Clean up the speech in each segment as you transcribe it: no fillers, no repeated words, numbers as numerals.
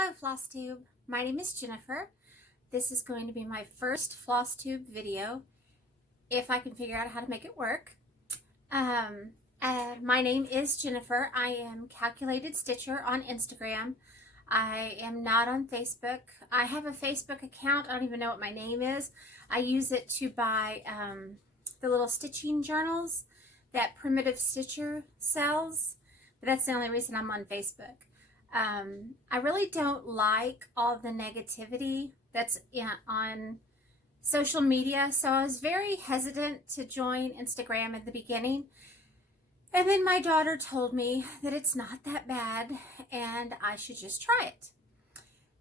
Hello Flosstube, my name is Jennifer. This is going to be my first Flosstube video, if I can figure out how to make it work. My name is Jennifer. I am Calculated Stitcher on Instagram. I am not on Facebook. I have a Facebook account. I don't even know what my name is. I use it to buy the little stitching journals that Primitive Stitcher sells, but that's the only reason I'm on Facebook. I really don't like all the negativity that's on social media, so I was very hesitant to join Instagram in the beginning. And then my daughter told me that it's not that bad and I should just try it.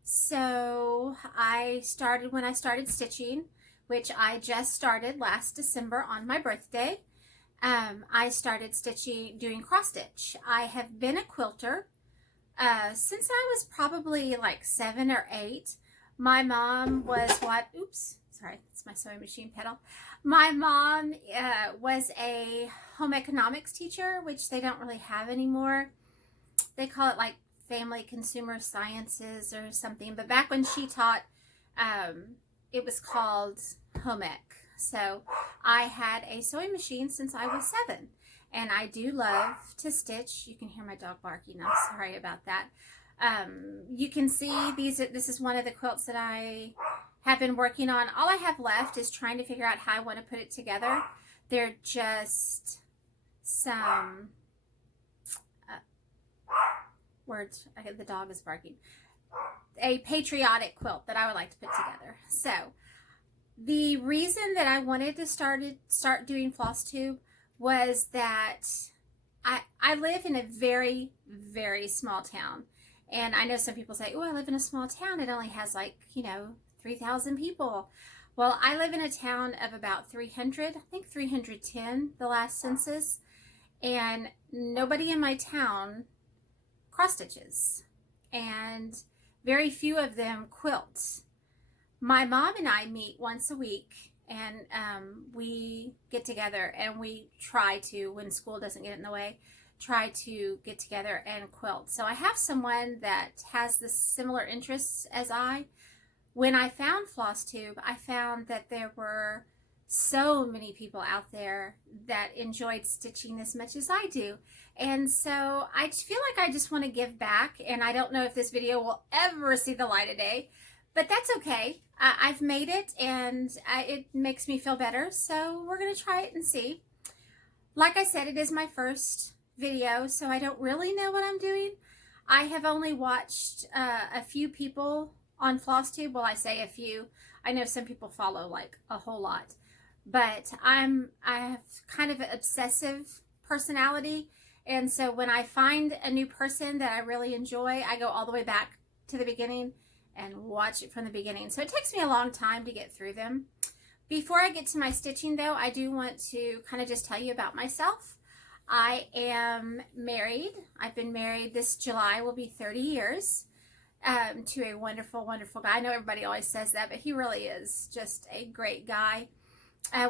So when I started stitching, which I just started last December on my birthday, I started doing cross stitch. I have been a quilter since I was probably like 7 or 8. My mom was sorry, it's my sewing machine pedal. My mom was a home economics teacher, which they don't really have anymore. They call it like family consumer sciences or something. But back when she taught, it was called home ec. So I had a sewing machine since I was 7. And I do love to stitch. You can hear my dog barking. I'm sorry about that. You can see this is one of the quilts that I have been working on. All I have left is trying to figure out how I want to put it together. They're just some words. The dog is barking. A patriotic quilt that I would like to put together. So the reason that I wanted to start doing Flosstube was that I live in a very, very small town. And I know some people say, oh, I live in a small town. It only has 3,000 people. Well, I live in a town of about 300, I think 310, the last census. And nobody in my town cross stitches. And very few of them quilt. My mom and I meet once a week. And we get together and we try to, when school doesn't get in the way, try to get together and quilt. So I have someone that has the similar interests as I. When I found Flosstube, I found that there were so many people out there that enjoyed stitching as much as I do. And so I feel like I just want to give back, and I don't know if this video will ever see the light of day, but that's okay. I've made it and it makes me feel better, so we're going to try it and see. Like I said, it is my first video, so I don't really know what I'm doing. I have only watched a few people on Flosstube. Well, I say a few. I know some people follow like a whole lot, but I have kind of an obsessive personality, and so when I find a new person that I really enjoy, I go all the way back to the beginning and watch it from the beginning. So it takes me a long time to get through them. Before I get to my stitching though, I do want to kind of just tell you about myself. I am married. I've been married. This July will be 30 years to a wonderful, wonderful guy. I know everybody always says that, but he really is just a great guy.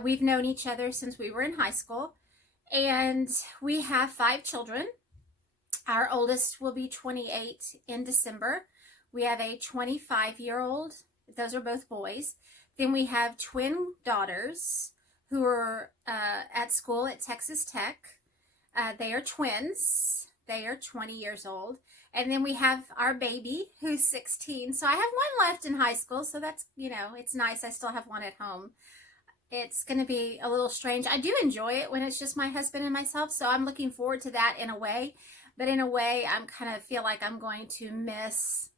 We've known each other since we were in high school, and we have 5 children. Our oldest will be 28 in December. We have a 25-year-old. Those are both boys. Then we have twin daughters who are at school at Texas Tech. They are twins. They are 20 years old. And then we have our baby who's 16. So I have one left in high school. So that's, it's nice. I still have one at home. It's going to be a little strange. I do enjoy it when it's just my husband and myself. So I'm looking forward to that in a way. But in a way, I'm kind of feel like I'm going to miss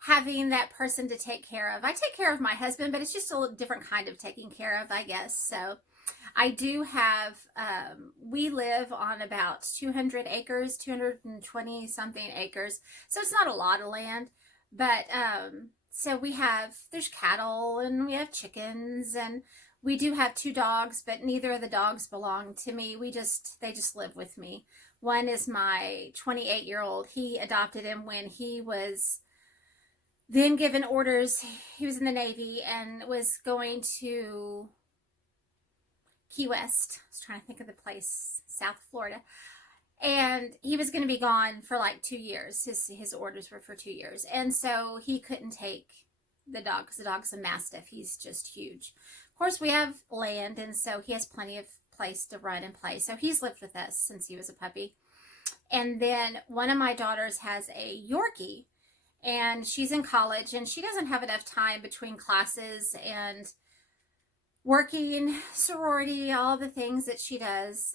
having that person to take care of. I take care of my husband, but it's just a little different kind of taking care of, I guess. So I do have, we live on about 200 acres, 220 something acres. So it's not a lot of land, but so there's cattle and we have chickens, and we do have 2 dogs, but neither of the dogs belong to me. They just live with me. One is my 28-year-old. He adopted him when he was then given orders. He was in the Navy and was going to Key West. I was trying to think of the place, South Florida. And he was going to be gone for like 2 years. His orders were for 2 years. And so he couldn't take the dog because the dog's a Mastiff. He's just huge. Of course, we have land, and so he has plenty of place to run and play. So he's lived with us since he was a puppy. And then one of my daughters has a Yorkie, and she's in college, and she doesn't have enough time between classes and working, sorority, all the things that she does,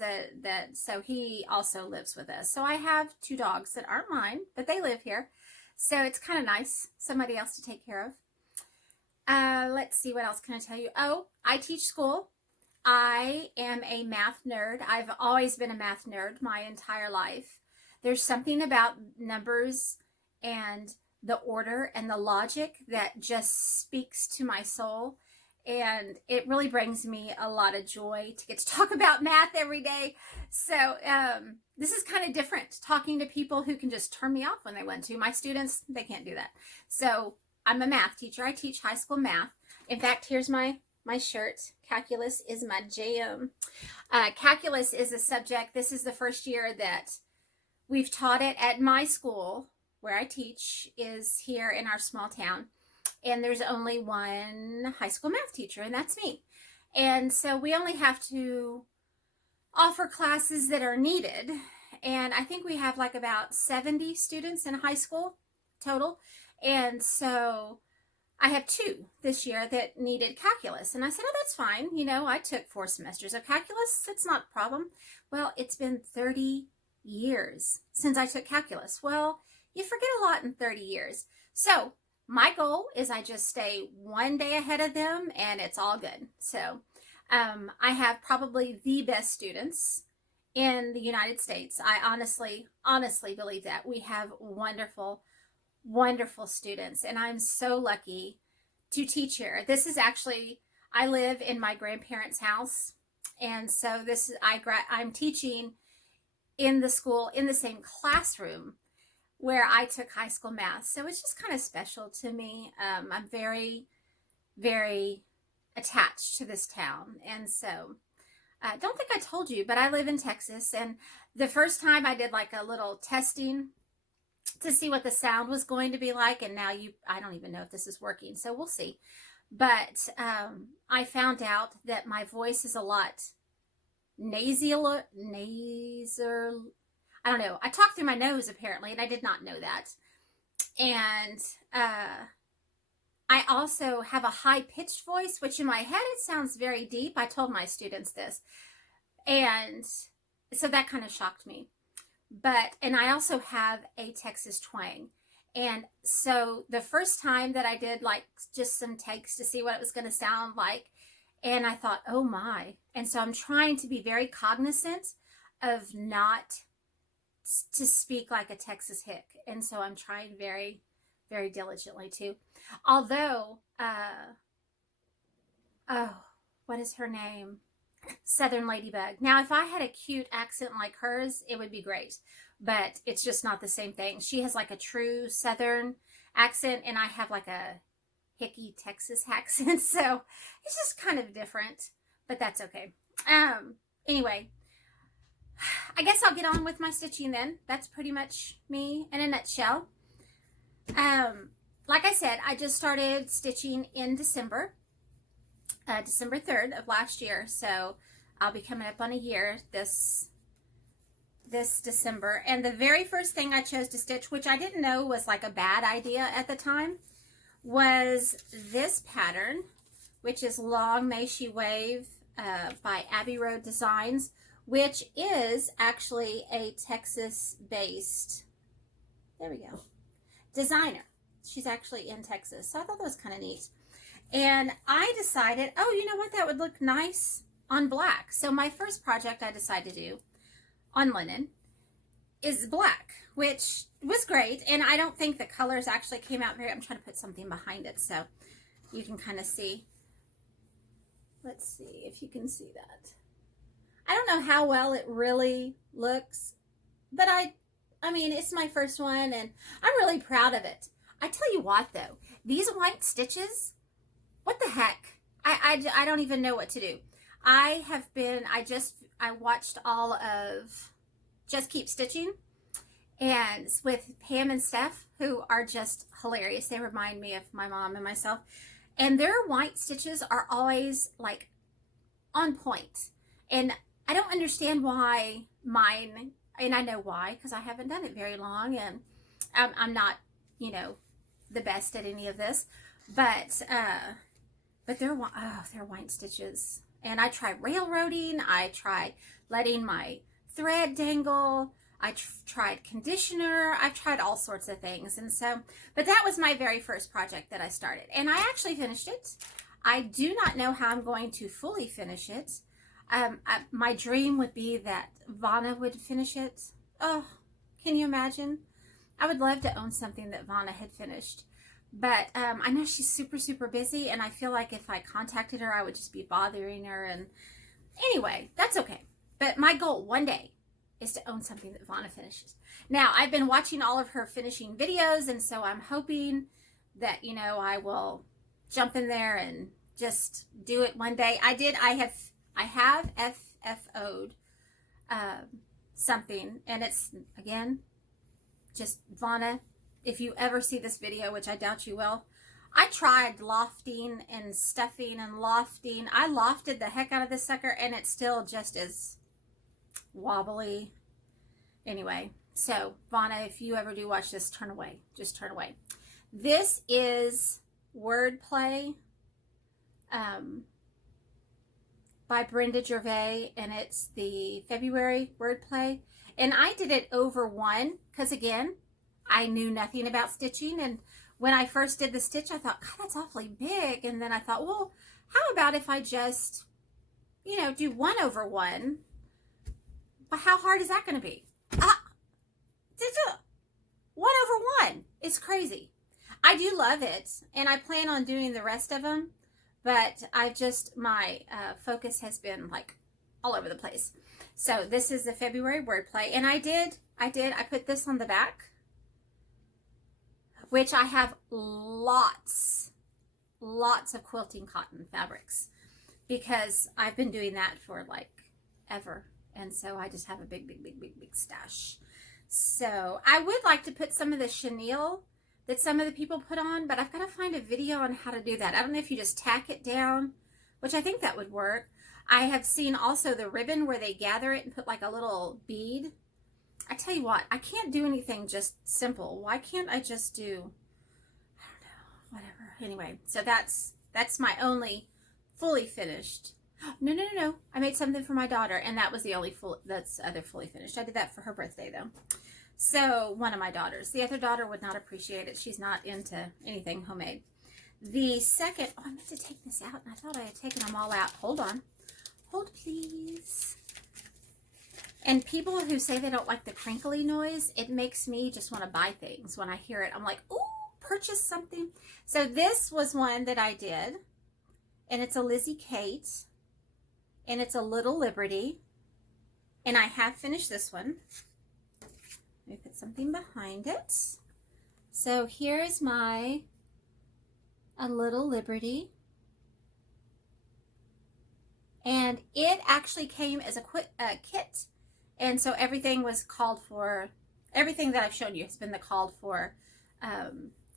so he also lives with us. So I have 2 dogs that aren't mine, but they live here. So it's kind of nice, somebody else to take care of. Let's see, what else can I tell you? Oh, I teach school. I am a math nerd. I've always been a math nerd my entire life. There's something about numbers and the order and the logic that just speaks to my soul. And it really brings me a lot of joy to get to talk about math every day. So this is kind of different, talking to people who can just turn me off when they want to. My students, they can't do that. So I'm a math teacher. I teach high school math. In fact, here's my shirt. Calculus is my jam. Calculus is a subject. This is the first year that we've taught it at my school where I teach, is here in our small town. And there's only one high school math teacher, and that's me. And so we only have to offer classes that are needed. And I think we have like about 70 students in high school total. And so I have 2 this year that needed calculus. And I said, oh, that's fine. You know, I took 4 semesters of calculus. It's not a problem. Well, it's been 30 years since I took calculus. Well, you forget a lot in 30 years. So my goal is I just stay one day ahead of them, and it's all good. So I have probably the best students in the United States. I honestly believe that. We have wonderful, wonderful students, and I'm so lucky to teach here. This is actually, I live in my grandparents' house, and so this is, I'm teaching in the school, in the same classroom where I took high school math. So it's just kind of special to me. I'm very, very attached to this town. And so I don't think I told you, but I live in Texas. And the first time I did like a little testing to see what the sound was going to be like. And now I don't even know if this is working. So we'll see. But I found out that my voice is a lot nasal, I don't know. I talk through my nose apparently, and I did not know that. And I also have a high-pitched voice, which in my head it sounds very deep. I told my students this. And so that kind of shocked me. And I also have a Texas twang. And so the first time that I did like just some takes to see what it was going to sound like, and I thought, oh my. And so I'm trying to be very cognizant of not to speak like a Texas hick. And so I'm trying very, very diligently too. Although, what is her name? Southern Ladybug. Now, if I had a cute accent like hers, it would be great. But it's just not the same thing. She has like a true Southern accent, and I have like a hicky Texas accent. So it's just kind of different, but that's okay. Anyway, I guess I'll get on with my stitching then. That's pretty much me in a nutshell. Like I said, I just started stitching in December, December 3rd of last year. So I'll be coming up on a year this December. And the very first thing I chose to stitch, which I didn't know was like a bad idea at the time, was this pattern, which is Long May She Wave by Abbey Road Designs, which is actually a Texas-based, there we go, designer. She's actually in Texas. So I thought that was kind of neat. And I decided, oh, you know what? That would look nice on black. So my first project I decided to do on linen is black, which was great. And I don't think the colors actually came out very, I'm trying to put something behind it so you can kind of see. Let's see if you can see that. I don't know how well it really looks, but I mean, it's my first one and I'm really proud of it. I tell you what though, these white stitches, what the heck? I don't even know what to do. I watched all of Just Keep Stitching, and with Pam and Steph, who are just hilarious. They remind me of my mom and myself, and their white stitches are always like on point. And I don't understand why mine, and I know why, because I haven't done it very long, and I'm not, you know, the best at any of this, but they're white stitches. And I tried railroading, I tried letting my thread dangle, I tried conditioner, I've tried all sorts of things. And so, but that was my very first project that I started, and I actually finished it. I do not know how I'm going to fully finish it. My dream would be that Vanna would finish it. Oh, can you imagine? I would love to own something that Vanna had finished. But I know she's super, super busy, and I feel like if I contacted her, I would just be bothering her. And anyway, that's okay. But my goal one day is to own something that Vanna finishes. Now, I've been watching all of her finishing videos, and so I'm hoping that, you know, I will jump in there and just do it one day. I have FFO'd something, and it's, again, just Vanna. If you ever see this video, which I doubt you will, I tried lofting and stuffing and lofting. I lofted the heck out of this sucker, and it's still just as wobbly. Anyway, so Vanna, if you ever do watch this, turn away. Just turn away. This is Wordplay by Brenda Gervais, and it's the February Wordplay. And I did it over one because, again, I knew nothing about stitching, and when I first did the stitch, I thought, God, that's awfully big. And then I thought, well, how about if I just, you know, do 1 over 1? But how hard is that going to be? 1 over 1 is crazy. I do love it, and I plan on doing the rest of them, but my focus has been like all over the place. So this is the February Wordplay, and I put this on the back, which I have lots of quilting cotton fabrics, because I've been doing that for like ever. And so I just have a big stash. So I would like to put some of the chenille that some of the people put on, but I've got to find a video on how to do that. I don't know if you just tack it down, which I think that would work. I have seen also the ribbon where they gather it and put like a little bead. I tell you what, I can't do anything just simple. Why can't I just do, I don't know, whatever. Anyway, so that's my only fully finished. No. I made something for my daughter, and that was the only other fully finished. I did that for her birthday, though. So, one of my daughters. The other daughter would not appreciate it. She's not into anything homemade. The second, I meant to take this out, and I thought I had taken them all out. Hold on. Hold, please. And people who say they don't like the crinkly noise, it makes me just want to buy things. When I hear it, I'm like, ooh, purchase something. So this was one that I did, and it's a Lizzie Kate, and it's a Little Liberty, and I have finished this one. Let me put something behind it. So here is a Little Liberty. And it actually came as a kit. And so everything was called for, everything that I've shown you has been the called for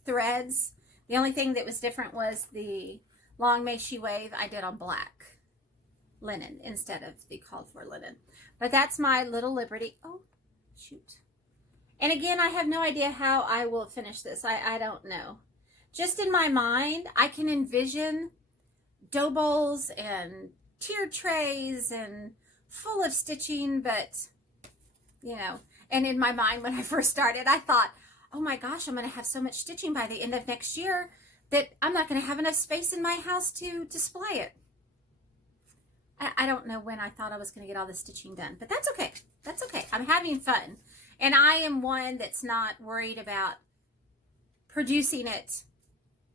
threads. The only thing that was different was the long May She Wave I did on black linen instead of the called for linen. But that's my Little Liberty. Oh, shoot. And again, I have no idea how I will finish this. I don't know. Just in my mind, I can envision dough bowls and tier trays and full of stitching, but, you know, and in my mind when I first started, I thought, oh my gosh, I'm going to have so much stitching by the end of next year that I'm not going to have enough space in my house to display it. I don't know when I thought I was going to get all the stitching done, but that's okay. That's okay. I'm having fun. And I am one that's not worried about producing it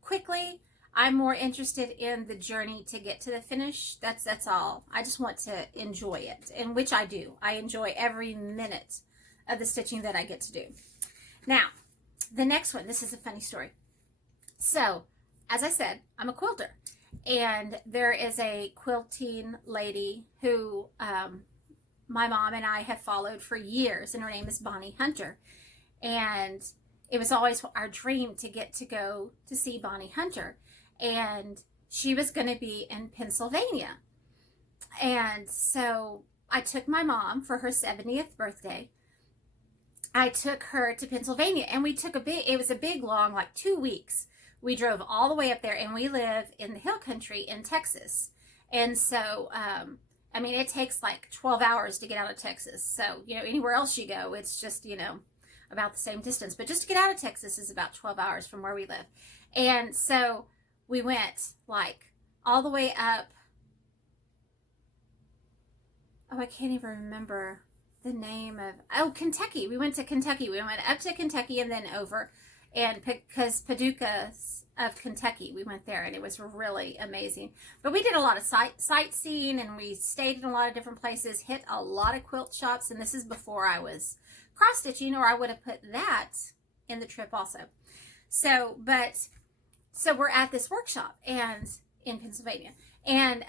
quickly. I'm more interested in the journey to get to the finish. That's all. I just want to enjoy it, and which I do. I enjoy every minute of the stitching that I get to do. Now, the next one, this is a funny story. So, as I said, I'm a quilter, and there is a quilting lady who my mom and I have followed for years, and her name is Bonnie Hunter. And it was always our dream to get to go to see Bonnie Hunter. And she was going to be in Pennsylvania. And so I took my mom for her 70th birthday. I took her to Pennsylvania, and we took it was a big, long, like 2 weeks. We drove all the way up there, and we live in the hill country in Texas. And so, I mean, it takes like 12 hours to get out of Texas. So, you know, anywhere else you go, it's just, you know, about the same distance. But just to get out of Texas is about 12 hours from where we live. And so we went like all the way up. Oh, I can't even remember the name of, Kentucky. We went to Kentucky. We went up to Kentucky and then over. And because Paducah of Kentucky, we went there, and it was really amazing. But we did a lot of sightseeing, and we stayed in a lot of different places, hit a lot of quilt shops, and this is before I was cross-stitching, or I would have put that in the trip also. So we're at this workshop and in Pennsylvania, and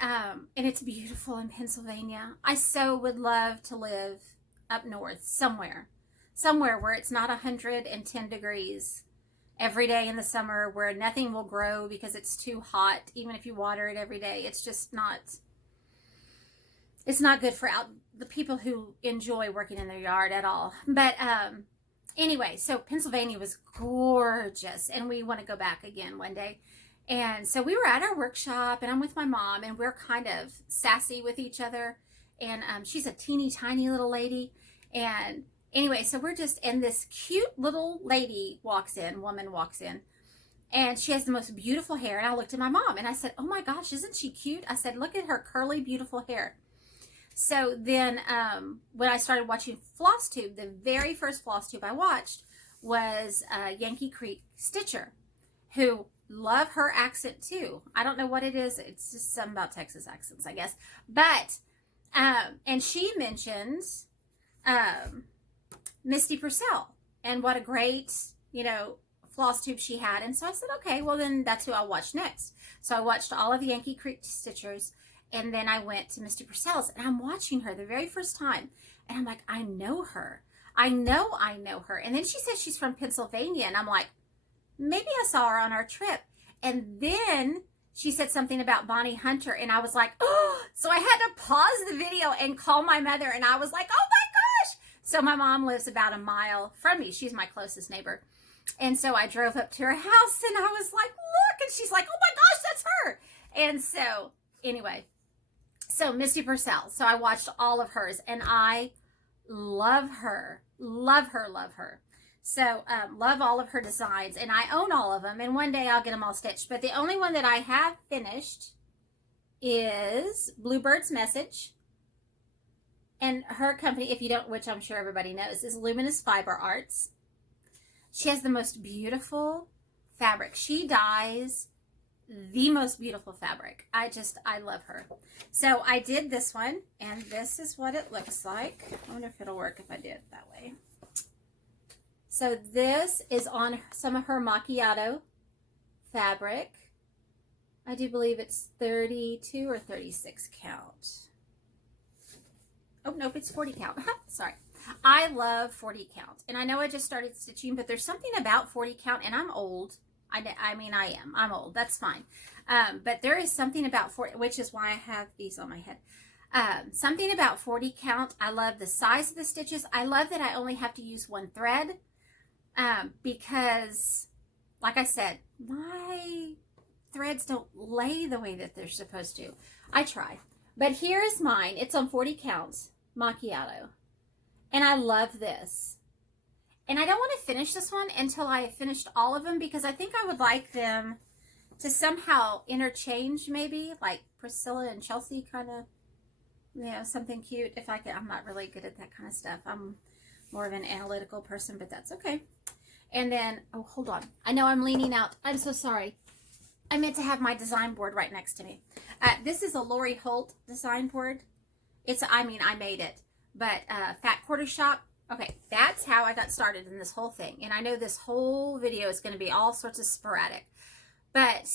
it's beautiful in Pennsylvania. I so would love to live up north somewhere where it's not 110 degrees every day in the summer, where nothing will grow because it's too hot, even if you water it every day. It's just not, it's not good for the people who enjoy working in their yard at all. But anyway, so Pennsylvania was gorgeous, and we want to go back again one day. And so we were at our workshop, and I'm with my mom, and we're kind of sassy with each other. And she's a teeny tiny little lady. And anyway, so we're just, and this cute little woman walks in, and she has the most beautiful hair. And I looked at my mom, and I said, oh my gosh, isn't she cute? I said, look at her curly, beautiful hair. So then when I started watching Flosstube, the very first Flosstube I watched was Yankee Creek Stitcher, who love her accent too. I don't know what it is. It's just something about Texas accents, I guess. But, and she mentions Misty Purcell and what a great, you know, Flosstube she had. And so I said, okay, well then that's who I'll watch next. So I watched all of the Yankee Creek Stitchers, and then I went to Misty Purcell's, and I'm watching her the very first time, and I'm like, I know her. I know her. And then she says she's from Pennsylvania, and I'm like, maybe I saw her on our trip. And then she said something about Bonnie Hunter, and I was like, oh, so I had to pause the video and call my mother, and I was like, oh my gosh. So my mom lives about a mile from me. She's my closest neighbor. And so I drove up to her house, and I was like, look, and she's like, oh my gosh, that's her. And so anyway, so Misty Purcell. So I watched all of hers, and I love her. So love all of her designs, and I own all of them, and one day I'll get them all stitched. But the only one that I have finished is Bluebird's Message. And her company, if you don't, which I'm sure everybody knows, is Luminous Fiber Arts. She has the most beautiful fabric. She dyes the most beautiful fabric. I love her. So I did this one, and this is what it looks like. I wonder if it'll work if I did it that way. So this is on some of her macchiato fabric. I do believe it's 32 or 36 count. Oh, nope, it's 40 count. Sorry. I love 40 count. And I know I just started stitching, but there's something about 40 count, and I'm old. I mean, I'm old. That's fine. But there is something about 40, which is why I have these on my head. Something about 40 count. I love the size of the stitches. I love that I only have to use one thread. Because, like I said, my threads don't lay the way that they're supposed to. I try. But here is mine. It's on 40 counts, macchiato. And I love this. And I don't want to finish this one until I have finished all of them, because I think I would like them to somehow interchange, maybe, like Priscilla and Chelsea, kind of, you know, something cute. If I could, I'm not really good at that kind of stuff. I'm more of an analytical person, but that's okay. And then, oh, hold on. I know I'm leaning out. I'm so sorry. I meant to have my design board right next to me. This is a Lori Holt design board. I made it. But Fat Quarter Shop. Okay, that's how I got started in this whole thing. And I know this whole video is going to be all sorts of sporadic. But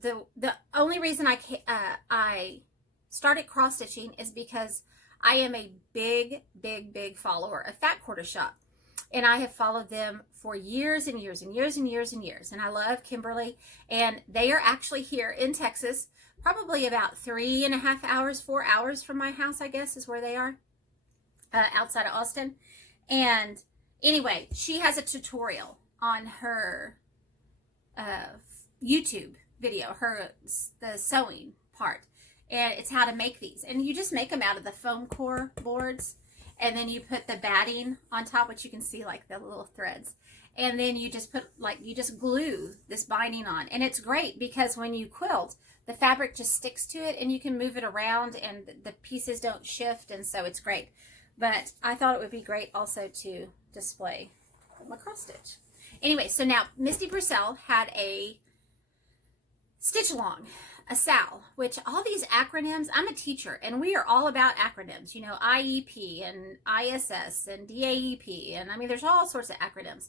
the only reason I started cross-stitching is because I am a big, big, big follower of Fat Quarter Shop. And I have followed them for years and years and years and years and years. And I love Kimberly. And they are actually here in Texas, probably about 3.5 hours, 4 hours from my house, I guess, is where they are, outside of Austin. And anyway, she has a tutorial on her YouTube video, the sewing part. And it's how to make these. And you just make them out of the foam core boards. And then you put the batting on top, which you can see like the little threads. And then you just you just glue this binding on. And it's great because when you quilt, the fabric just sticks to it and you can move it around and the pieces don't shift. And so it's great. But I thought it would be great also to display my cross stitch. Anyway, so now Misty Purcell had a stitch along, a SAL, which all these acronyms, I'm a teacher and we are all about acronyms, you know, IEP and ISS and DAEP. And I mean, there's all sorts of acronyms.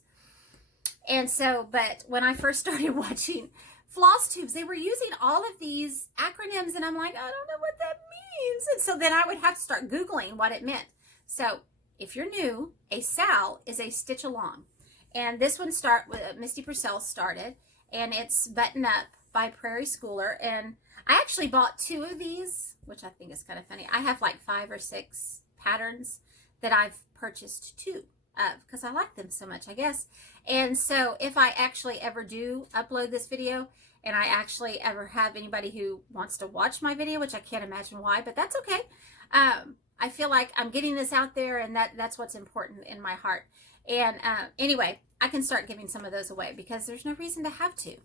And so, but when I first started watching Flosstubes, they were using all of these acronyms and I'm like, I don't know what that means. And so then I would have to start Googling what it meant. So if you're new, a SAL is a stitch along. And this one Misty Purcell started, and it's Button Up by Prairie Schooler. And I actually bought 2 of these, which I think is kind of funny. I have like 5 or 6 patterns that I've purchased 2 of because I like them so much, I guess. And so if I actually ever do upload this video and I actually ever have anybody who wants to watch my video, which I can't imagine why, but that's okay. I feel like I'm getting this out there, and that's what's important in my heart. And anyway, I can start giving some of those away because there's no reason to have to.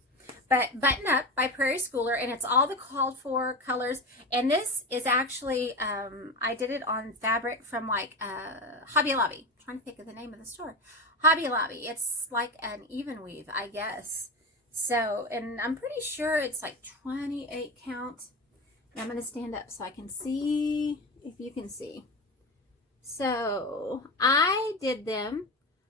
But Button Up by Prairie Schooler, and it's all the called for colors. And this is actually, I did it on fabric from like Hobby Lobby. I'm trying to think of the name of the store. Hobby Lobby. It's like an even weave, I guess. So, and I'm pretty sure it's like 28 count. And I'm going to stand up so I can see if you can see. So I did them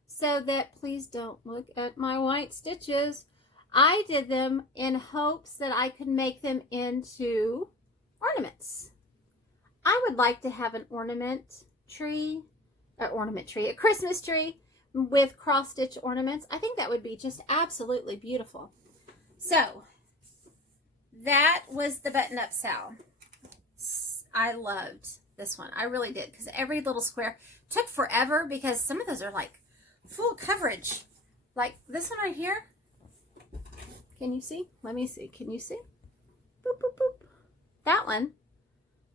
so that, please don't look at my white stitches. I did them in hopes that I could make them into ornaments. I would like to have an a Christmas tree with cross stitch ornaments. I think that would be just absolutely beautiful. So that was the Button Up SAL. I loved this one. I really did, because every little square took forever because some of those are like full coverage. Like this one right here. Can you see? Let me see. Can you see? Boop, boop, boop. That one.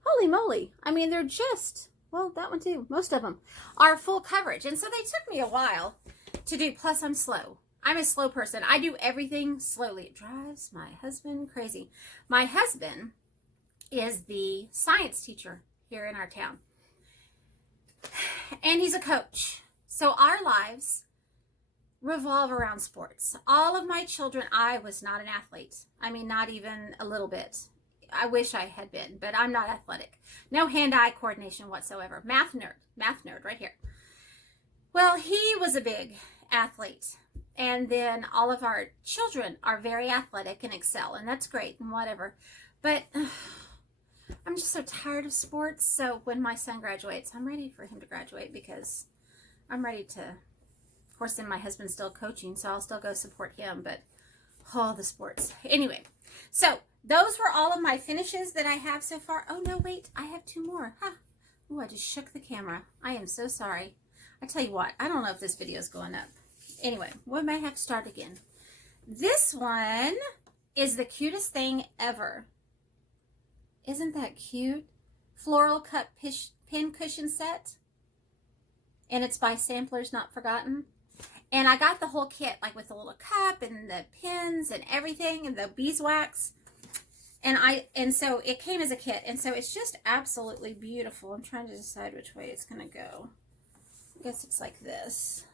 Holy moly. I mean, they're just, well, that one too. Most of them are full coverage. And so they took me a while to do. Plus, I'm slow. I'm a slow person. I do everything slowly. It drives my husband crazy. My husband is the science teacher here in our town. And he's a coach. So our lives revolve around sports. All of my children, I was not an athlete. I mean, not even a little bit. I wish I had been, but I'm not athletic. No hand-eye coordination whatsoever. Math nerd right here. Well, he was a big athlete. And then all of our children are very athletic and excel, and that's great and whatever. But I'm just so tired of sports. So when my son graduates, I'm ready for him to graduate because I'm ready to, of course, then my husband's still coaching, so I'll still go support him, but all the sports. Anyway, so those were all of my finishes that I have so far. Oh, no, wait, I have 2 more. Huh. Oh, I just shook the camera. I am so sorry. I tell you what, I don't know if this video is going up. Anyway, we may have to start again. This one is the cutest thing ever. Isn't that cute? Floral Cut Pin Cushion Set. And it's by Samplers Not Forgotten. And I got the whole kit, like with the little cup and the pins and everything and the beeswax. And so it came as a kit. And so it's just absolutely beautiful. I'm trying to decide which way it's going to go. I guess it's like this.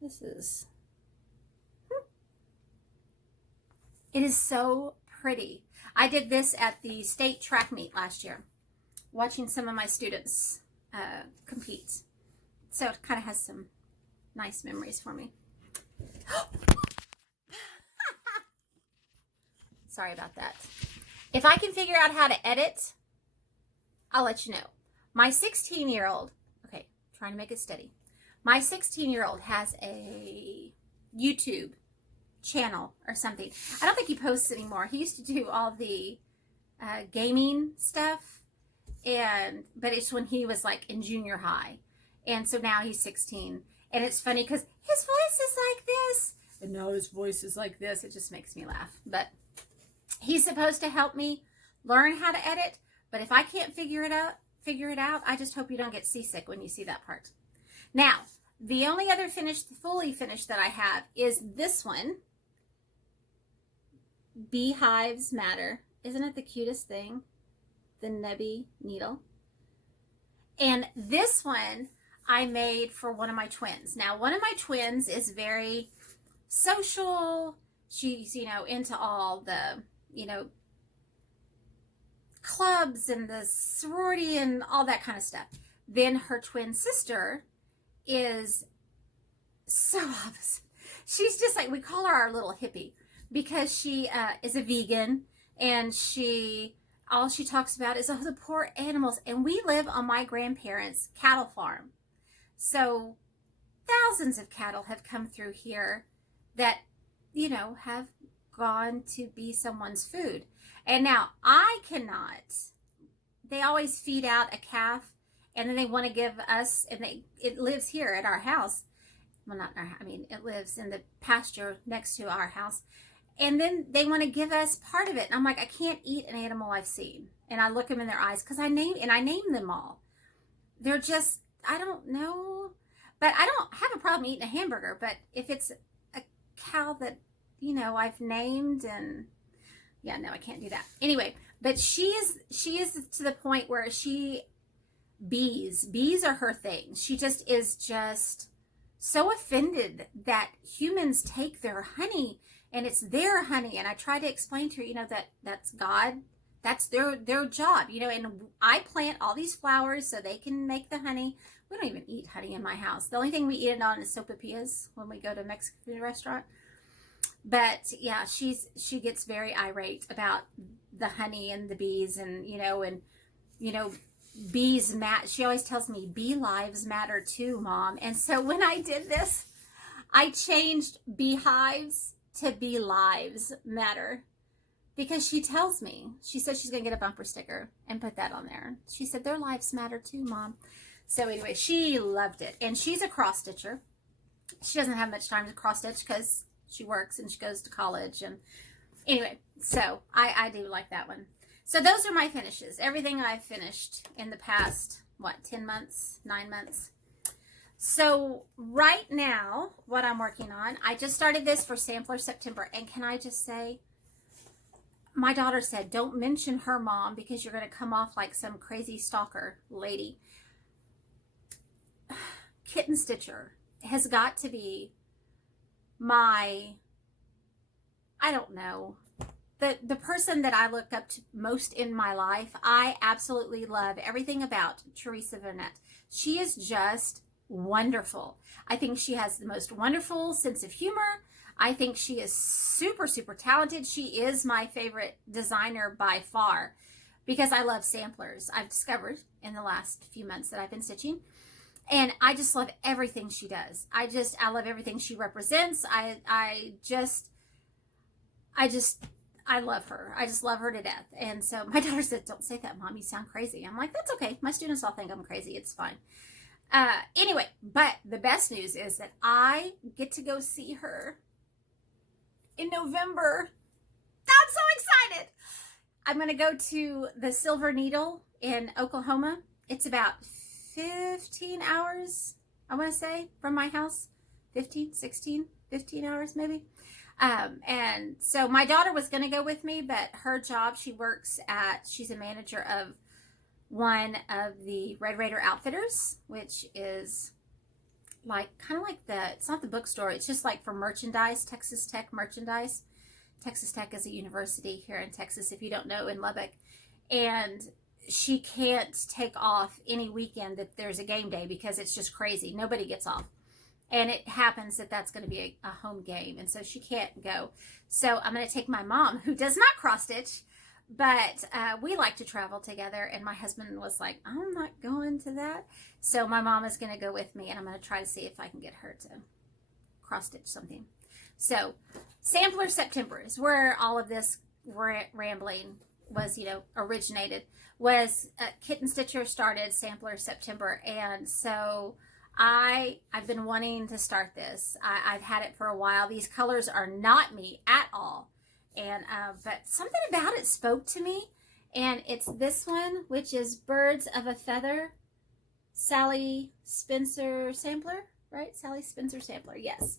This is, it is so pretty. I did this at the state track meet last year, watching some of my students compete. So it kind of has some nice memories for me. Sorry about that. If I can figure out how to edit I'll let you know. My 16-year-old, okay, trying to make it steady. My 16-year-old has a YouTube channel or something. I don't think he posts anymore. He used to do all the gaming stuff, but it's when he was like in junior high. And so now he's 16. And it's funny because his voice is like this. And now his voice is like this. It just makes me laugh. But he's supposed to help me learn how to edit. But if I can't figure it out, I just hope you don't get seasick when you see that part. Now, the only other fully finished that I have is this one. Beehives Matter. Isn't it the cutest thing? The Nebby needle. And this one I made for one of my twins. Now, one of my twins is very social. She's, into all the, clubs and the sorority and all that kind of stuff. Then her twin sister is so opposite. She's just like, we call her our little hippie because she is a vegan, and all she talks about is, the poor animals. And we live on my grandparents' cattle farm. So thousands of cattle have come through here that, have gone to be someone's food. And now I cannot. They always feed out a calf, and then they want to give us, and it lives here at our house. Well, not our, it lives in the pasture next to our house. And then they want to give us part of it. And I'm like, I can't eat an animal I've seen. And I look them in their eyes because I name them all. They're just, I don't know. But I don't have a problem eating a hamburger. But if it's a cow that, I've named, and yeah, no, I can't do that. Anyway, but she is to the point where bees are her thing. She is so offended that humans take their honey, and it's their honey. And I try to explain to her, that's God. That's their job, and I plant all these flowers so they can make the honey. We don't even eat honey in my house. The only thing we eat it on is sopapillas when we go to a Mexican restaurant. But yeah, she gets very irate about the honey and the bees, and bees matter. She always tells me bee lives matter too, Mom. And so when I did this, I changed beehives to bee lives matter, because she tells me, she said she's gonna get a bumper sticker and put that on there. She said their lives matter too, Mom. So anyway, she loved it. And she's a cross stitcher. She doesn't have much time to cross stitch because she works and she goes to college. And anyway, so I do like that one. So those are my finishes. Everything I've finished in the past, 10 months, 9 months. So right now, what I'm working on, I just started this for Sampler September. And can I just say, my daughter said, don't mention her, Mom, because you're going to come off like some crazy stalker lady. Kitten Stitcher has got to be my, I don't know, the person that I look up to most in my life. I absolutely love everything about Teresa Vanette. She is just wonderful. I think she has the most wonderful sense of humor. I think she is super, super talented. She is my favorite designer by far because I love samplers. I've discovered in the last few months that I've been stitching. And I just love everything she does. I love everything she represents. I love her. I just love her to death. And so my daughter said, don't say that, Mom. You sound crazy. I'm like, that's okay. My students all think I'm crazy. It's fine. Anyway, but the best news is that I get to go see her in November. I'm so excited. I'm going to go to the Silver Needle in Oklahoma. It's about 15 hours, I want to say, from my house. 15 hours maybe. And so my daughter was going to go with me, but her job, she's a manager of one of the Red Raider Outfitters, which is kind of like it's not the bookstore, it's just like for merchandise, Texas Tech merchandise. Texas Tech is a university here in Texas, if you don't know, in Lubbock. And she can't take off any weekend that there's a game day because it's just crazy. Nobody gets off. And it happens that that's going to be a home game. And so she can't go. So I'm going to take my mom, who does not cross stitch, But we like to travel together, and my husband was like, I'm not going to that. So my mom is going to go with me, and I'm going to try to see if I can get her to cross stitch something. So Sampler September is where all of this rambling was, originated. Was Kitten Stitcher started Sampler September, and so I've been wanting to start this. I've had it for a while. These colors are not me at all. And but something about it spoke to me, and it's this one, which is Birds of a Feather, Sally Spencer Sampler, right? Sally Spencer Sampler, yes.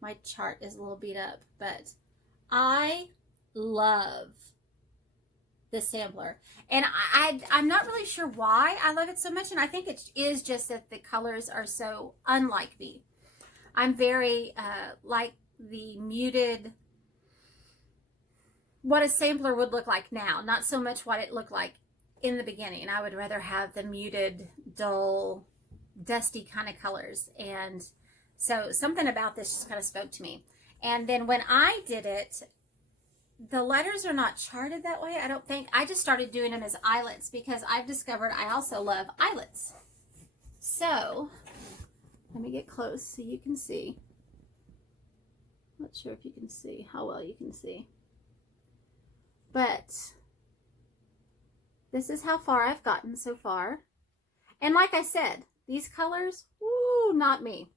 My chart is a little beat up, but I love this sampler, and I'm not really sure why I love it so much, and I think it is just that the colors are so unlike me. I'm very like the muted, what a sampler would look like now, not so much what it looked like in the beginning. I would rather have the muted, dull, dusty kind of colors. And so something about this just kind of spoke to me. And then when I did it, the letters are not charted that way, I don't think. I just started doing them as eyelets because I've discovered I also love eyelets. So let me get close so you can see. Not sure if you can see, how well you can see. But this is how far I've gotten so far. And like I said, these colors, woo, not me.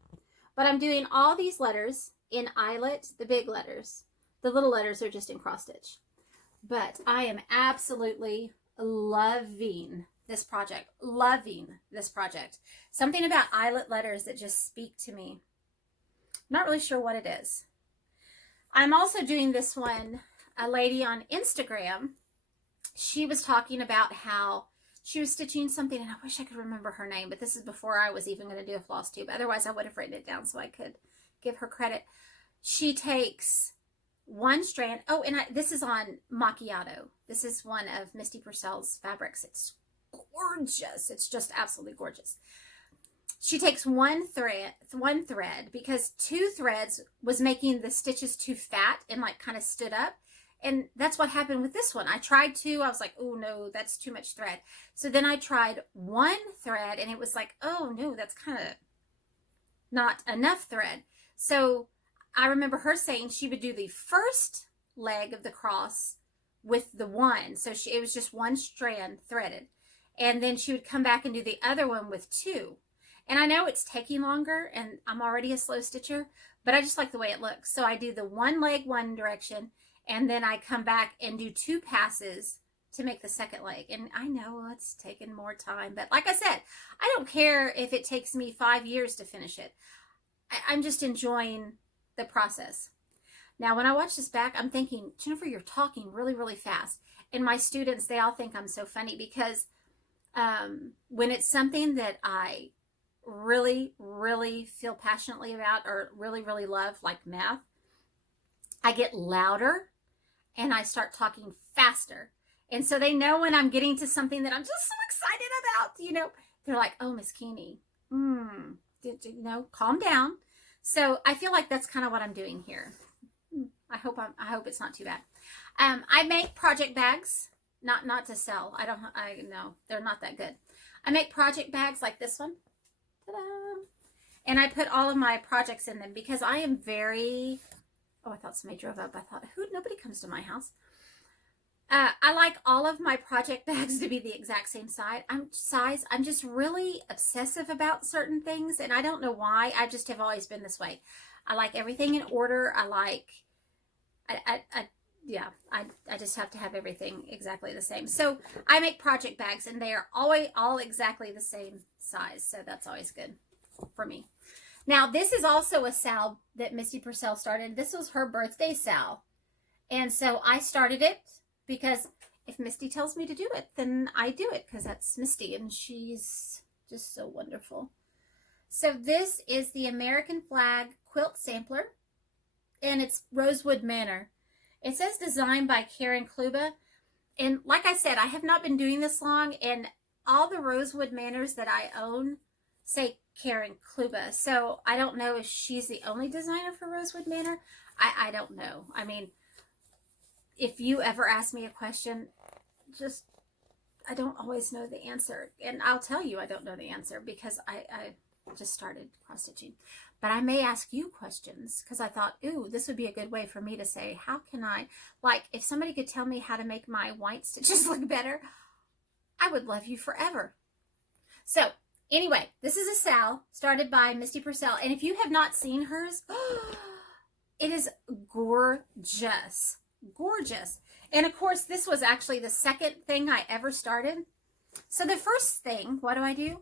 But I'm doing all these letters in eyelet, the big letters. The little letters are just in cross stitch. But I am absolutely loving this project. Loving this project. Something about eyelet letters that just speak to me. I'm not really sure what it is. I'm also doing this one. A lady on Instagram, she was talking about how she was stitching something, and I wish I could remember her name, but this is before I was even going to do a floss tube. Otherwise, I would have written it down so I could give her credit. She takes one strand. Oh, and this is on Macchiato. This is one of Misty Purcell's fabrics. It's gorgeous. It's just absolutely gorgeous. She takes one thread because two threads was making the stitches too fat and like kind of stood up. And that's what happened with this one. I tried to, I was like, oh no, that's too much thread. So then I tried one thread and it was like, oh no, that's kind of not enough thread. So I remember her saying she would do the first leg of the cross with the one. So it was just one strand threaded. And then she would come back and do the other one with two. And I know it's taking longer and I'm already a slow stitcher, but I just like the way it looks. So I do the one leg one direction, and then I come back and do two passes to make the second leg. And I know it's taken more time, but like I said, I don't care if it takes me 5 years to finish it. I'm just enjoying the process. Now, when I watch this back, I'm thinking, Jennifer, you're talking really, really fast. And my students, they all think I'm so funny because when it's something that I really, really feel passionately about or really, really love, like math, I get louder and I start talking faster. And so they know when I'm getting to something that I'm just so excited about, they're like, oh, Miss Keeney, calm down. So I feel like that's kind of what I'm doing here. I hope it's not too bad. I make project bags, not to sell. I know they're not that good. I make project bags like this one. Ta-da! And I put all of my projects in them because I am very, oh, I thought somebody drove up. I thought, nobody comes to my house. I like all of my project bags to be the exact same size. I'm just really obsessive about certain things, and I don't know why. I just have always been this way. I like everything in order. I just have to have everything exactly the same. So I make project bags, and they are always all exactly the same size. So that's always good for me. Now, this is also a sal that Misty Purcell started. This was her birthday sal. And so I started it because if Misty tells me to do it, then I do it because that's Misty and she's just so wonderful. So this is the American Flag Quilt Sampler, and it's Rosewood Manor. It says designed by Karen Kluba. And like I said, I have not been doing this long, and all the Rosewood Manors that I own say Karen Kluba. So I don't know if she's the only designer for Rosewood Manor. I don't know. I mean, if you ever ask me a question, just, I don't always know the answer. And I'll tell you I don't know the answer because I just started cross stitching. But I may ask you questions because I thought, ooh, this would be a good way for me to say, how can I, like, if somebody could tell me how to make my white stitches look better, I would love you forever. So anyway, this is a Sal started by Misty Purcell. And if you have not seen hers, it is gorgeous. Gorgeous. And of course, this was actually the second thing I ever started. So the first thing, what do?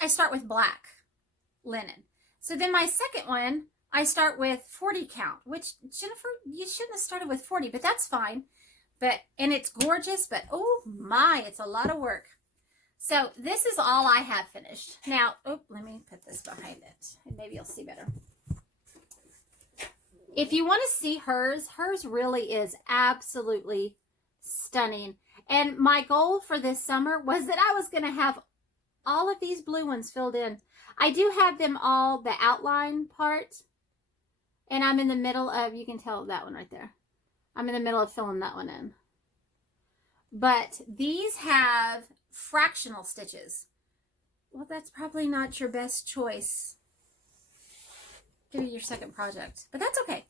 I start with black linen. So then my second one, I start with 40 count, which, Jennifer, you shouldn't have started with 40, but that's fine. And it's gorgeous, but oh my, it's a lot of work. So this is all I have finished. Now, oh, let me put this behind it, and maybe you'll see better. If you want to see hers really is absolutely stunning. And my goal for this summer was that I was going to have all of these blue ones filled in. I do have them all, the outline part, and I'm in the middle of, you can tell that one right there. I'm in the middle of filling that one in. But these have fractional stitches. Well, that's probably not your best choice. Give you your second project, but that's okay.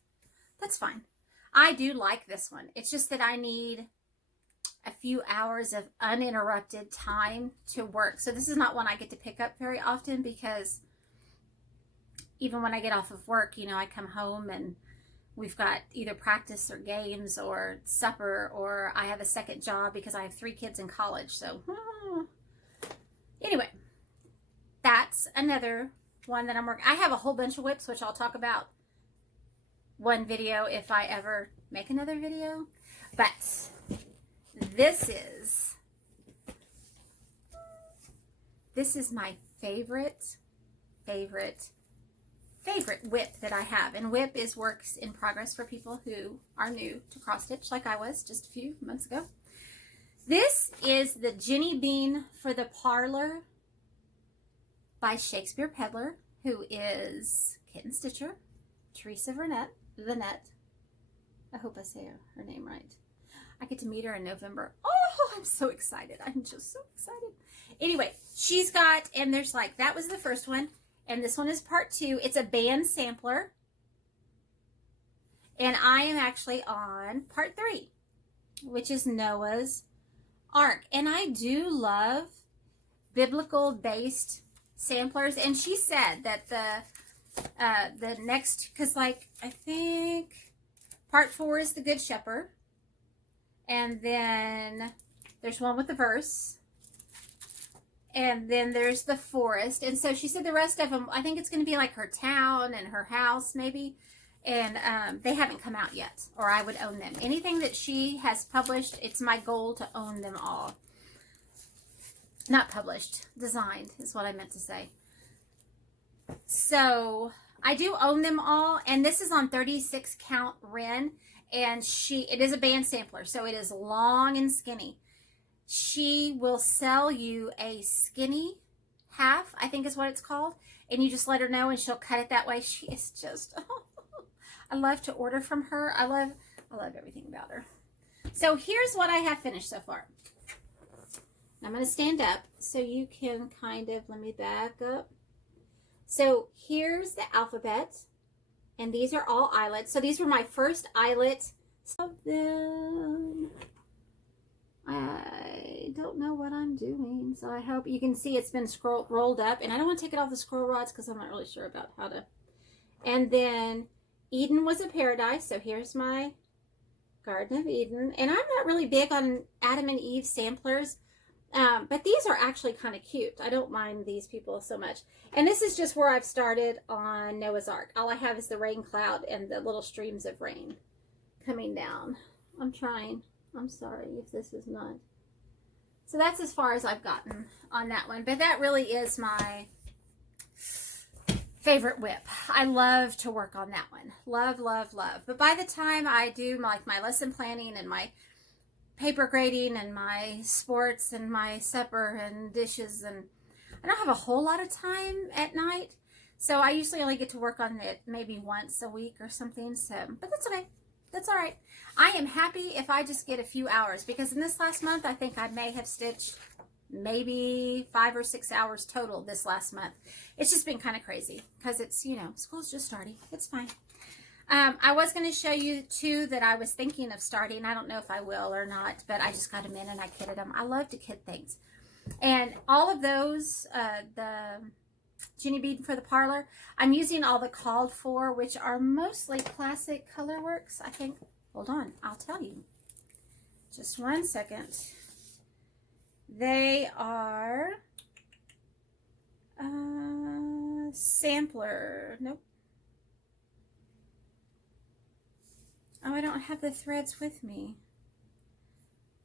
That's fine. I do like this one. It's just that I need a few hours of uninterrupted time to work. So this is not one I get to pick up very often because even when I get off of work, you know, I come home and we've got either practice or games or supper, or I have a second job because I have 3 kids in college. So anyway, that's another one that I'm working. I have a whole bunch of whips, which I'll talk about one video if I ever make another video. But this is my favorite whip that I have. And whip is works in progress for people who are new to cross stitch like I was just a few months ago. This is the Jenny Bean for the Parlor by Shakespeare Peddler, who is Kitten Stitcher, Teresa Vanette. I hope I say her name right. I get to meet her in November. Oh, I'm so excited. I'm just so excited. Anyway, she's got, and there's like, that was the first one. And this one is part 2. It's a band sampler. And I am actually on part 3, which is Noah's Ark. And I do love biblical based samplers. And she said that the next, because like, I think part 4 is the Good Shepherd. And then there's one with the verse. And then there's the forest. And so she said the rest of them, I think it's going to be like her town and her house maybe. And they haven't come out yet, or I would own them. Anything that she has published, it's my goal to own them all. Not published, designed is what I meant to say. So I do own them all. And this is on 36 count Ren. And it is a band sampler, so it is long and skinny. She will sell you a skinny half, I think is what it's called. And you just let her know and she'll cut it that way. She is just, I love to order from her. I love everything about her. So here's what I have finished so far. I'm going to stand up so you can kind of, let me back up. So here's the alphabet. And these are all eyelets. So these were my first eyelets. Some of them, I don't know what I'm doing. So I hope you can see it's been rolled up. And I don't want to take it off the scroll rods because I'm not really sure about how to. And then Eden was a paradise. So here's my Garden of Eden. And I'm not really big on Adam and Eve samplers. But these are actually kind of cute. I don't mind these people so much. And this is just where I've started on Noah's Ark. All I have is the rain cloud and the little streams of rain coming down. I'm trying. I'm sorry if this is not. So that's as far as I've gotten on that one. But that really is my favorite whip. I love to work on that one. Love, love, love. But by the time I do like my lesson planning and my paper grading and my sports and my supper and dishes, and I don't have a whole lot of time at night, so I usually only get to work on it maybe once a week or something. So, but that's okay. That's all right. I am happy if I just get a few hours, because in this last month, I think I may have stitched maybe 5 or 6 hours total this last month. It's just been kind of crazy because it's, you know, school's just starting. It's fine. I was going to show you two that I was thinking of starting. I don't know if I will or not, but I just got them in and I kitted them. I love to kit things. And all of those, the Jenny Bead for the parlor, I'm using all the called for, which are mostly classic colorworks, I think. Hold on, I'll tell you. Just one second. They are sampler. Nope. Oh, I don't have the threads with me.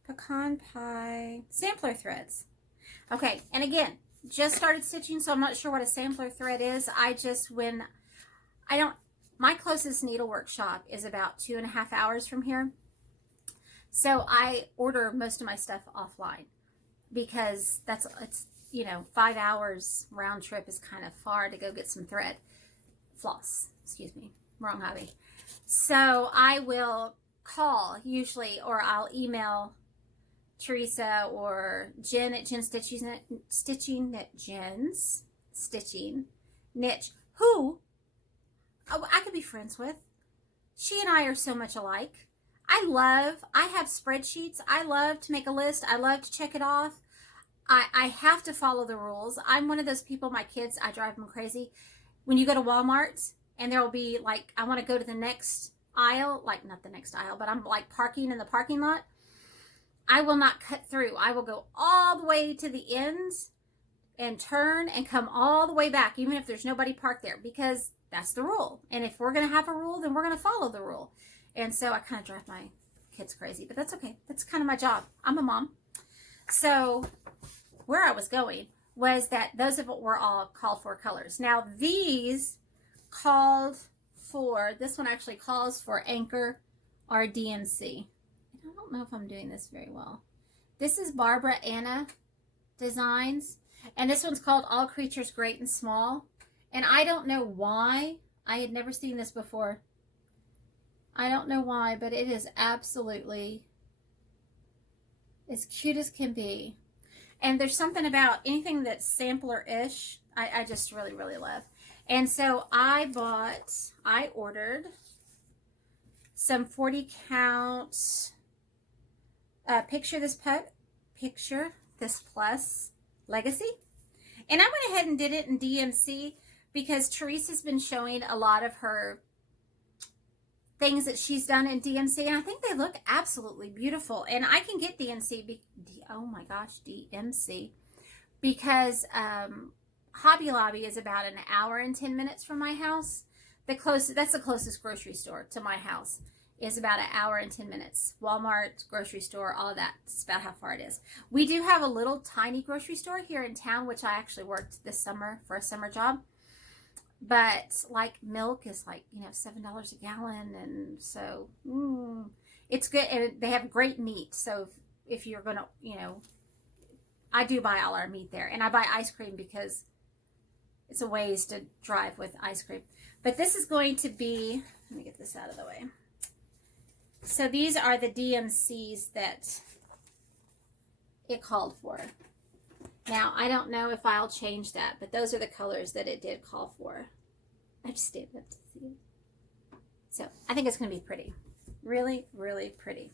Pecan pie. Sampler threads. Okay, and again, just started stitching, so I'm not sure what a sampler thread is. My closest needlework shop is about 2.5 hours from here. So I order most of my stuff offline because it's, you know, 5 hours round trip is kind of far to go get some thread. Floss, excuse me, wrong hobby. So I will call usually, or I'll email Teresa or Jen at Jen Stitching at Jen's Stitching Niche, who I could be friends with. She and I are so much alike. I have spreadsheets. I love to make a list. I love to check it off. I have to follow the rules. I'm one of those people, my kids, I drive them crazy. When you go to Walmart and there will be like, I want to go to the next aisle, like not the next aisle, but I'm like parking in the parking lot. I will not cut through. I will go all the way to the ends and turn and come all the way back, even if there's nobody parked there, because that's the rule. And if we're going to have a rule, then we're going to follow the rule. And so I kind of drive my kids crazy, but that's okay. That's kind of my job. I'm a mom. So where I was going was that those of it were all called for colors. Now these called for, this one actually calls for Anchor or DMC. I don't know if I'm doing this very well. This is Barbara Anna Designs, and this one's called All Creatures Great and Small. And I don't know why. I had never seen this before. I don't know why, but it is absolutely as cute as can be. And there's something about anything that's sampler-ish, I just really, really love. And so I ordered some 40 count Picture This Plus Legacy. And I went ahead and did it in DMC because Teresa's been showing a lot of her things that she's done in DMC, and I think they look absolutely beautiful. And I can get DMC, because Hobby Lobby is about an hour and 10 minutes from my house. That's the closest grocery store to my house, is about an hour and 10 minutes. Walmart, grocery store, all of that. It's about how far it is. We do have a little tiny grocery store here in town, which I actually worked this summer for a summer job. But like milk is like, you know, $7 a gallon. And so it's good. And they have great meat. So if you're going to, you know, I do buy all our meat there. And I buy ice cream because it's a ways to drive with ice cream. But this is going to be, let me get this out of the way. So these are the DMCs that it called for. Now, I don't know if I'll change that, but those are the colors that it did call for. I just stand up to see it. So I think it's going to be pretty. Really, really pretty.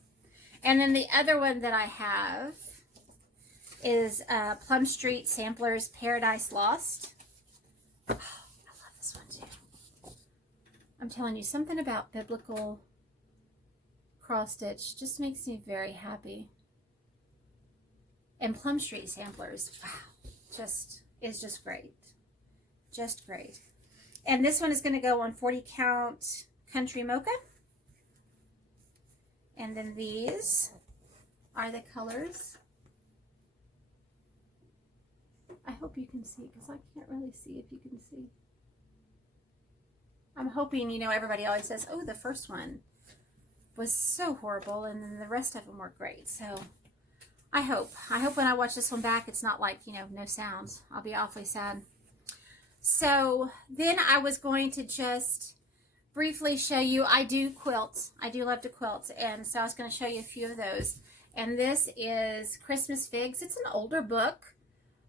And then the other one that I have is Plum Street Samplers Paradise Lost. Oh, I love this one too. I'm telling you, something about biblical cross stitch just makes me very happy. And Plum Street Samplers, wow, is just great. Just great. And this one is going to go on 40 count Country Mocha. And then these are the colors. I hope you can see, because I can't really see if you can see. I'm hoping, you know, everybody always says, oh, the first one was so horrible, and then the rest of them were great. So I hope when I watch this one back, it's not like, you know, no sounds. I'll be awfully sad. So then I was going to just briefly show you, I do quilt. I do love to quilt, and so I was going to show you a few of those. And this is Christmas Figs. It's an older book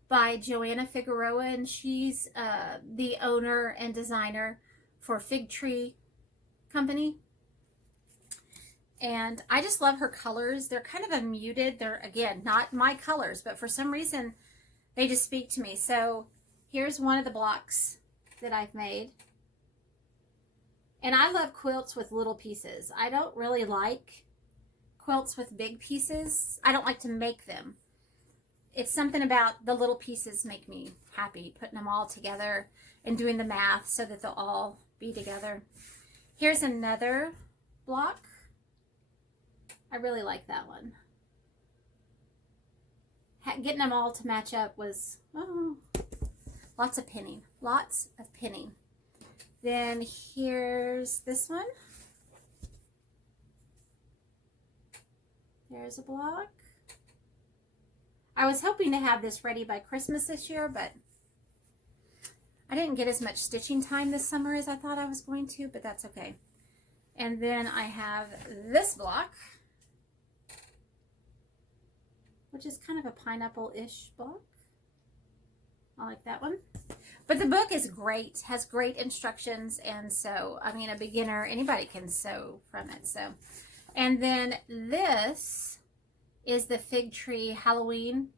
by Joanna Figueroa, and she's the owner and designer for Fig Tree Company. And I just love her colors. They're kind of a muted, they're, again, not my colors, but for some reason they just speak to me. So here's one of the blocks that I've made. And I love quilts with little pieces. I don't really like quilts with big pieces. I don't like to make them. It's something about the little pieces make me happy, putting them all together and doing the math so that they'll all be together. Here's another block. I really like that one. Getting them all to match up was lots of pinning. Lots of pinning. Then here's this one. There's a block. I was hoping to have this ready by Christmas this year, but I didn't get as much stitching time this summer as I thought I was going to, but that's okay. And then I have this block, which is kind of a pineapple-ish block. I like that one. But the book is great, has great instructions, and so, I mean, a beginner, anybody can sew from it, so. And then this is the Fig Tree Halloween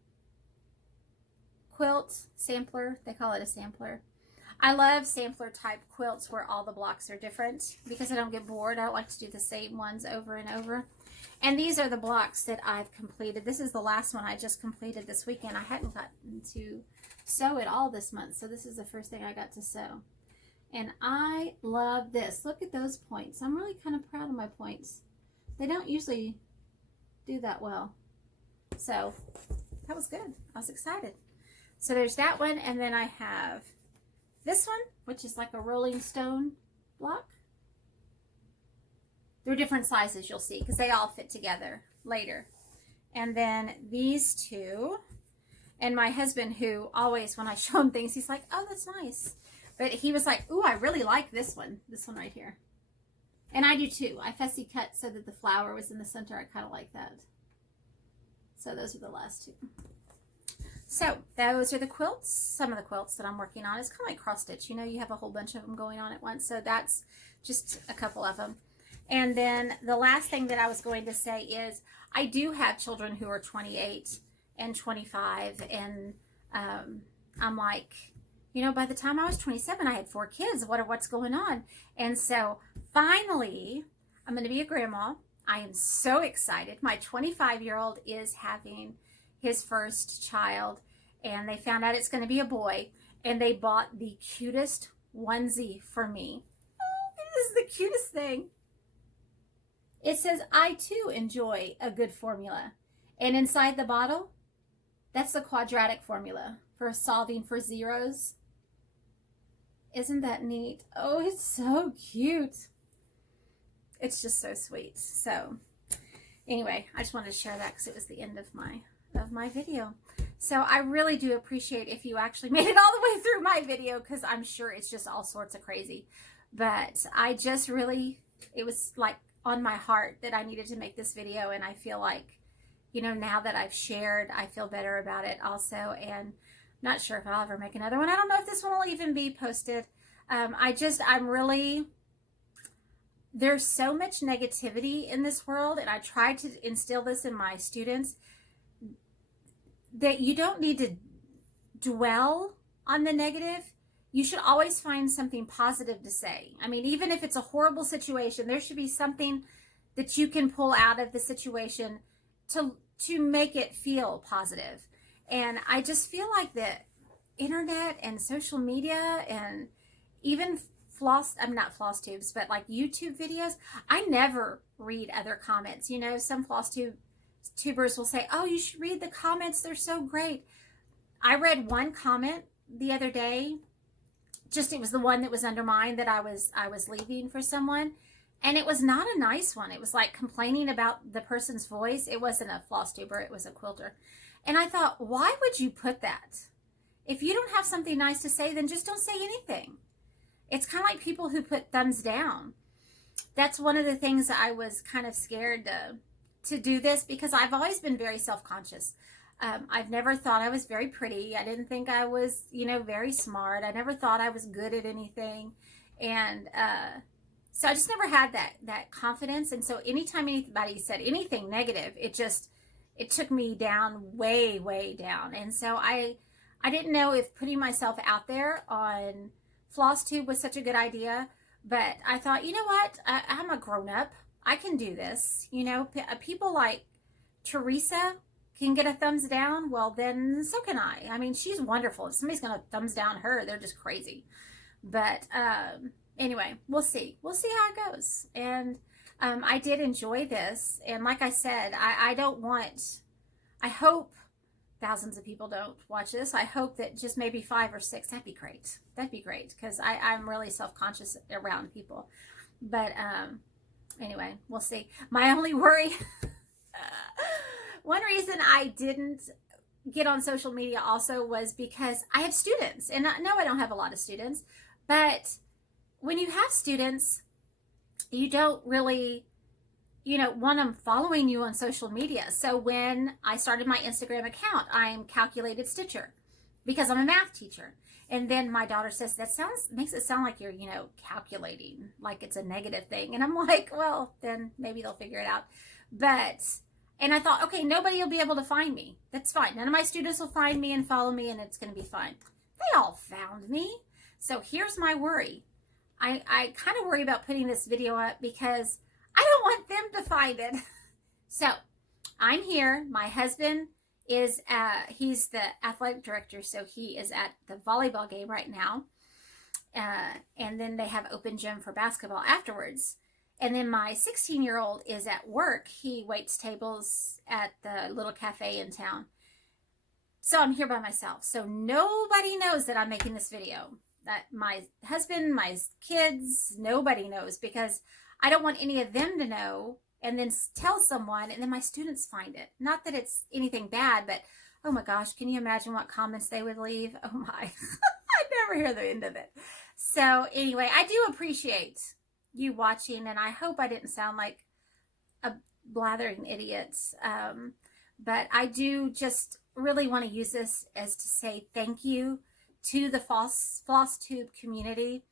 quilt sampler. They call it a sampler. I love sampler type quilts where all the blocks are different because I don't get bored. I don't like to do the same ones over and over. And these are the blocks that I've completed. This is the last one I just completed this weekend. I hadn't gotten to sew it all this month, so this is the first thing I got to sew. And I love this. Look at those points. I'm really kind of proud of my points. They don't usually do that well. So that was good. I was excited. So there's that one, and then I have this one, which is like a rolling stone block. They're different sizes, you'll see, because they all fit together later. And then these two, and my husband, who always, when I show him things, he's like, oh, that's nice. But he was like, ooh, I really like this one right here. And I do too. I fussy cut so that the flower was in the center. I kind of like that. So those are the last two. So those are the quilts, some of the quilts that I'm working on. It's kind of like cross stitch. You know, you have a whole bunch of them going on at once. So that's just a couple of them. And then the last thing that I was going to say is I do have children who are 28 and 25. And I'm like, you know, by the time I was 27, I had 4 kids. What's going on? And so finally, I'm going to be a grandma. I am so excited. My 25-year-old is having his first child, and they found out it's going to be a boy, and they bought the cutest onesie for me. Oh, it is the cutest thing. It says, I too enjoy a good formula. And inside the bottle, that's the quadratic formula for solving for zeros. Isn't that neat? Oh, it's so cute. It's just so sweet. So anyway, I just wanted to share that because it was the end of my video. So I really do appreciate if you actually made it all the way through my video, because I'm sure it's just all sorts of crazy. But I just really, it was like on my heart that I needed to make this video, and I feel like, you know, now that I've shared, I feel better about it also. And not sure if I'll ever make another one. I don't know if this one will even be posted. I'm really, there's so much negativity in this world, and I try to instill this in my students, that you don't need to dwell on the negative. You should always find something positive to say. I mean, even if it's a horrible situation, there should be something that you can pull out of the situation to make it feel positive. And I just feel like the internet and social media and even not Flosstubes, but like YouTube videos, I never read other comments. You know, some Flosstubers will say, oh, you should read the comments. They're so great. I read one comment the other day. It was the one that was under mine that I was leaving for someone. And it was not a nice one. It was like complaining about the person's voice. It wasn't a Flosstuber, it was a quilter. And I thought, why would you put that? If you don't have something nice to say, then just don't say anything. It's kind of like people who put thumbs down. That's one of the things I was kind of scared to do this, because I've always been very self-conscious. I've never thought I was very pretty. I didn't think I was, very smart. I never thought I was good at anything. And so I just never had that confidence. And so anytime anybody said anything negative, it took me down, way, way down. And so I didn't know if putting myself out there on Flosstube was such a good idea. But I thought, you know what? I'm a grown-up. I can do this. People like Teresa can get a thumbs down. Well, then so can I. I mean, she's wonderful. If somebody's going to thumbs down her, they're just crazy. But anyway, we'll see. We'll see how it goes. And I did enjoy this. And like I said, I hope thousands of people don't watch this. I hope that just maybe 5 or 6, that'd be great. That'd be great, because I'm really self-conscious around people. But anyway, we'll see. My only worry, one reason I didn't get on social media also was because I have students. And no, I don't have a lot of students, but when you have students, you don't really want them following you on social media. So when I started my Instagram account, I'm Calculated Stitcher, because I'm a math teacher. And then my daughter says, makes it sound like you're, calculating, like it's a negative thing. And I'm like, well, then maybe they'll figure it out. And I thought, okay, nobody will be able to find me. That's fine. None of my students will find me and follow me, and it's going to be fine. They all found me. So here's my worry. I kind of worry about putting this video up because I don't want them to find it. So I'm here. My husband is, he's the athletic director, so he is at the volleyball game right now. And then they have open gym for basketball afterwards. And then my 16-year-old is at work. He waits tables at the little cafe in town. So I'm here by myself. So nobody knows that I'm making this video. That my husband, my kids, nobody knows, because I don't want any of them to know and then tell someone and then my students find it. Not that it's anything bad, but oh my gosh, can you imagine what comments they would leave? Oh my, I'd never hear the end of it. So anyway, I do appreciate you watching, and I hope I didn't sound like a blathering idiot. But I do just really want to use this as to say thank you to the Flosstube community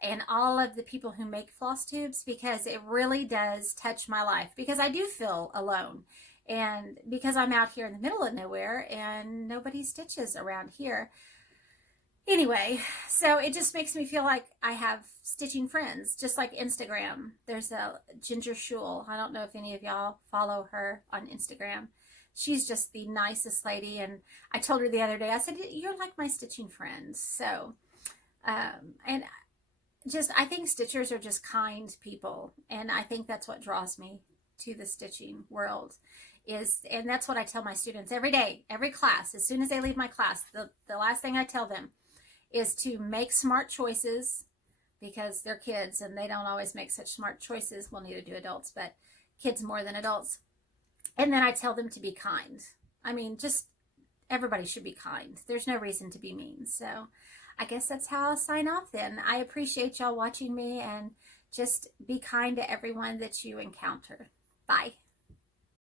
and all of the people who make floss tubes, because it really does touch my life, because I do feel alone, and because I'm out here in the middle of nowhere and nobody stitches around here. Anyway, so it just makes me feel like I have stitching friends, just like Instagram. There's a Ginger Shul. I don't know if any of y'all follow her on Instagram. She's just the nicest lady, and I told her the other day, I said, you're like my stitching friends. So, and just, I think stitchers are just kind people, and I think that's what draws me to the stitching world. And that's what I tell my students every day, every class. As soon as they leave my class, the last thing I tell them is to make smart choices, because they're kids and they don't always make such smart choices. Well, neither do adults, but kids more than adults. And then I tell them to be kind. I mean, just everybody should be kind. There's no reason to be mean. So I guess that's how I'll sign off then. I appreciate y'all watching me, and just be kind to everyone that you encounter. Bye.